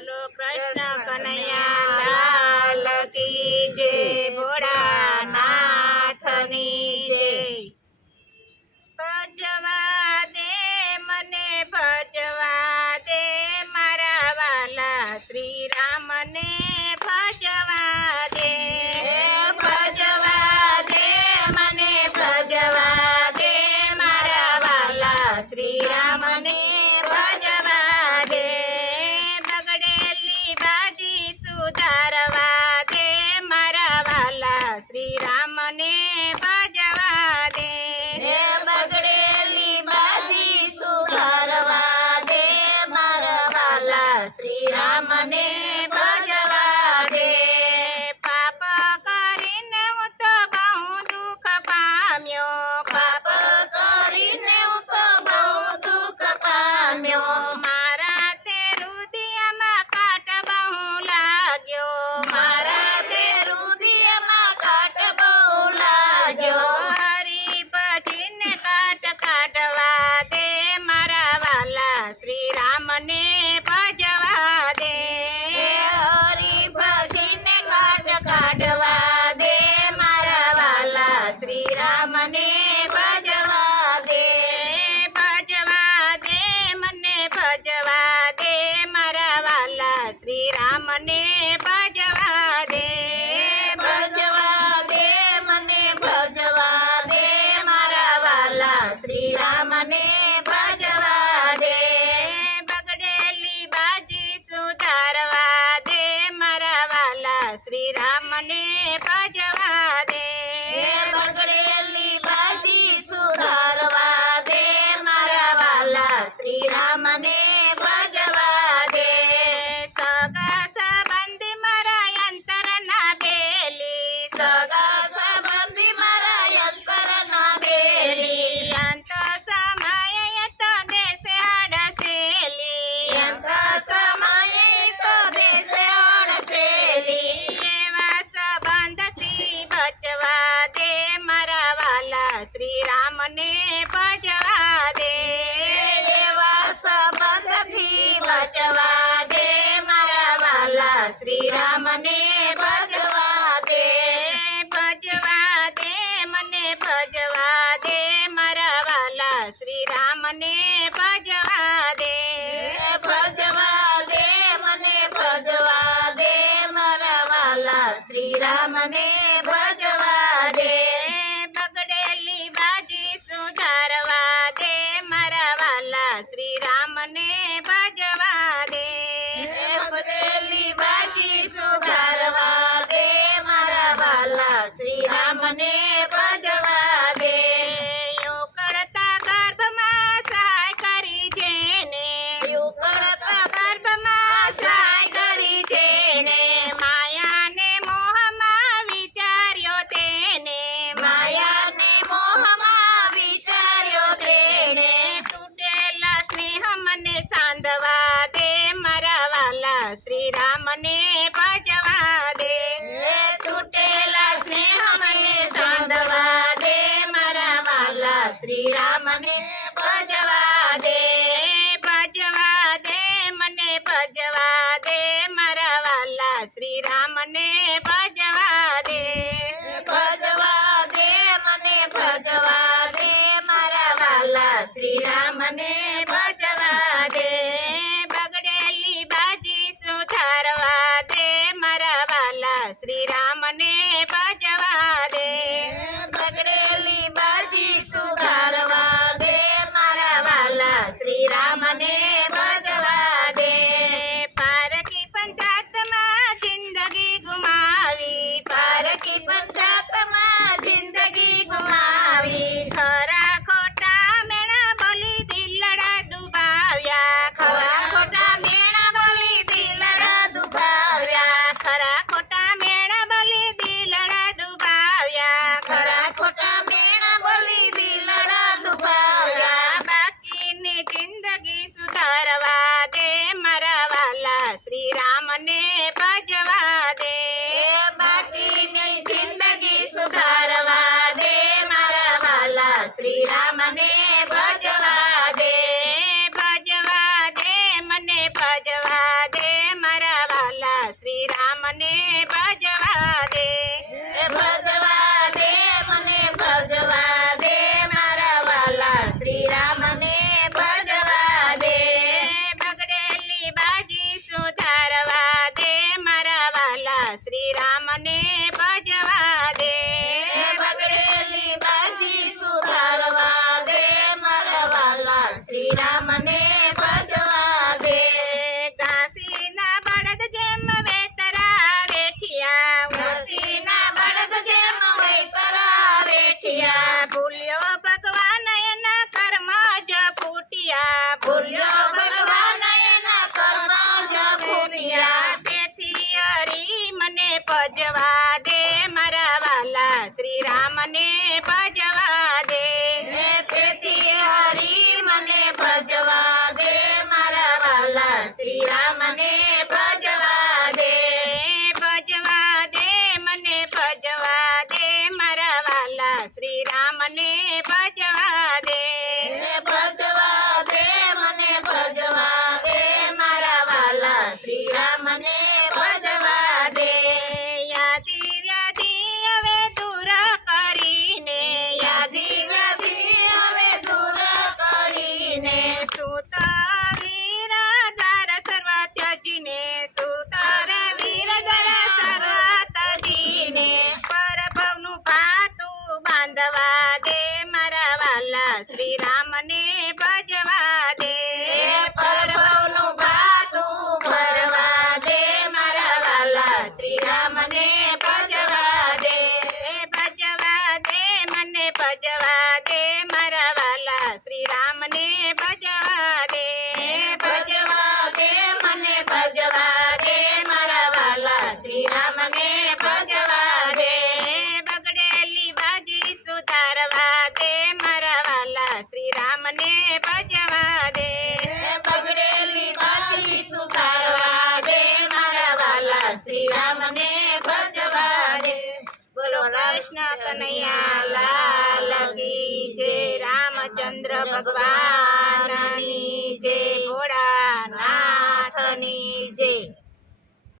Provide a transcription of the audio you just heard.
બોલો કૃષ્ણ કનૈયા લાલ કી જય, ભોળાનાથની જય। ભજવા દે મને ભજવા દે મારા વાલા શ્રી રામને ભજવા દે। ભજવા દે મને ભજવા દે મારા વાલા શ્રી રામને ભજવા દે। બગડેલી બાજી સુધારવા દે મારા વાલા શ્રી રામને ભજવા દે। બગડેલી બાજી સુધારવા દે મારા વાલા શ્રી રામને ભજવા દે। પાપ કરીને હું તો બહુ દુઃખ પામ્યો, પાપ કરીને હું તો બહુ દુઃખ પામ્યો। મારા તે રુદિયામાં કાટ બહુ લાગ્યો, મારા તે રુદિયામાં કાટ બહુ લાગ્યો। હરી ભજીને કાટ કાઢવા દે મારા વાલા શ્રી રામને ભજવા દે। હરી ભજીને કાટ કાઢવા દે મારા વાલા શ્રી રામને ભજવા દે। ભજવા દે મને ભજવા દે મારા વાલા શ્રી રામને ભજવા દે। ભજવા દે મને ભજવા દે મારા વાલા શ્રી રામને ભજવા દે। બગડેલી બાજી સુધારવા દે મારા વાલા શ્રી રામને ભજવા દે। બગડેલી બાજી સુધારવા દે મારા વાલા શ્રી રામને ભજવા દે। સગા સંબંધી મારા અંતરના બેલી, સગા સંબંધી મારા અંતરના બેલી। અંત સમયે તો દેશે અડસેલી, અંત સમયે તો દેશે અડસેલી। એવા સંબંધથી બચવા દે મારા વાલા શ્રી રામને ભજવા દે। એવા સંબંધથી બચવા દે મારા વાલા શ્રી રામને ભજવા દે। ભજવા દે મને ભજવા દે મારા વાલા શ્રી રામને ભજવા દે। ભજવા દે મને ભજવા દે મારા વાલા શ્રી રામને ભજવા દે। બગડેલી બાજી સુધારવા દે મારા વાલા શ્રી રામને ભજવા દે। બગડેલી બાજી સુધારવા દે મારા વાલા શ્રી રામને ભજવા દે। ઉકળતા ગર્ભમાં સહાય કરી જેને, ઉકળતા ગર્ભમાં સહાય કરી જેને। માયાને મોહમાં વિચાર્યો તેને, માયાને મોહમાં વિચાર્યો તેને। તૂટેલા સ્નેહ મને સાંધવા દે મારા વાલા શ્રી રામને ભજવા દે। તૂટેલા સ્નેહ મને સાંધવા દે મારા વાલા શ્રી રામને ભજવા દે। ભજવા દે મને ભજવા દે મારા વાલા શ્રી રામને ભજવા દે। ભજવા દે મને ભજવા દે મારા વાલા શ્રી રામને ભજવા દે। બગડેલી બાજી સુધારવા દે મારા વાલા શ્રી રામને ભજવા દે। બગડેલી બાજી સુધારવા દે મારા વાલા શ્રી રામને ભજવા દે। પારકી પંચાયતમાં જિંદગી ગુમાવી, પારકી પંચાયતમાં જિંદગી ગુમાવી। ખરા ખોટા મેણા બોલી દિલડા દુભાવ્યા, ખરા ખોટા મેણા બોલી દિલડા દુભાવ્યા। ખરા ખોટા મેણા બોલી દિલડા દુભાવ્યા, ખરા ખોટા મેણા બોલી દિલડા દુભાવ્યા। બાકીની જિંદગી સુધારવા દે મારા વાલા શ્રી રામને ભજવા દે। બાકીની જિંદગી સુધારવા દે મારા વાલા શ્રી રામને ભજવા દે। ભજવા દે મને ભજવા દે મારા બાજી સુધારવા દે મારા વાલા શ્રી રામને ભજવા દે બગડેલી બાજી સુધારવા દે મારા વાલા શ્રી રામને ભજવા દે ઘાસીના બળદ જેમ વેતરા વેઠિયા ઘસીના બળદ જેમ વૈતરા વેઠિયા ભૂલ્યો ભગવાન એના કર્મ જ ફૂટ્યા ભૂલ્યો ભગવાન એના કર્મ જ ફૂટ્યા તેથી હરી મને ભજવા દે મારા વાલા શ્રી રામને ભજવા દે તેથી હરી મને ભજવા દે મારા વાલા શ્રી રામને ભજવા દે ભજવા દે મને ભજવા દે મારા વાલા શ્રી રામને ભજવા દે ભજવા દે મને ભજવા દે મારા વાલા શ્રી રામને ભજવા દે યાદી વ્યાધી હવે દૂર કરીને યાદી વ્યાધી હવે દૂર કરીને સુતા વીર દર સર્વ ત્યજીને સુતર વીર દર સર્વ ત્યજીને પરભવનું ભાતું બાંધવા દે મારા વાલા શ્રી રામને ભજવા દે પરભવનું ભાતું ભરવા દે મારા વાલા શ્રી રામને ભજવા દે ભજવા દે મને ભજવા દે મારા વાલા શ્રી રામને ભજવા દે ભજવા દે મને ભજવા દે મારા વાલા શ્રી રામને ભજવા દે બગડેલી બાજી સુધારવા દે મારા વાલા શ્રી રામને ભજવા દે બગડેલી બાજી સુધારવા દે મારા વાલા શ્રી રામને ભજવા દે બોલો કૃષ્ણ કનૈયા લાલ કી જય રામચંદ્ર ભગવાનની જય ભોળાનાથની જય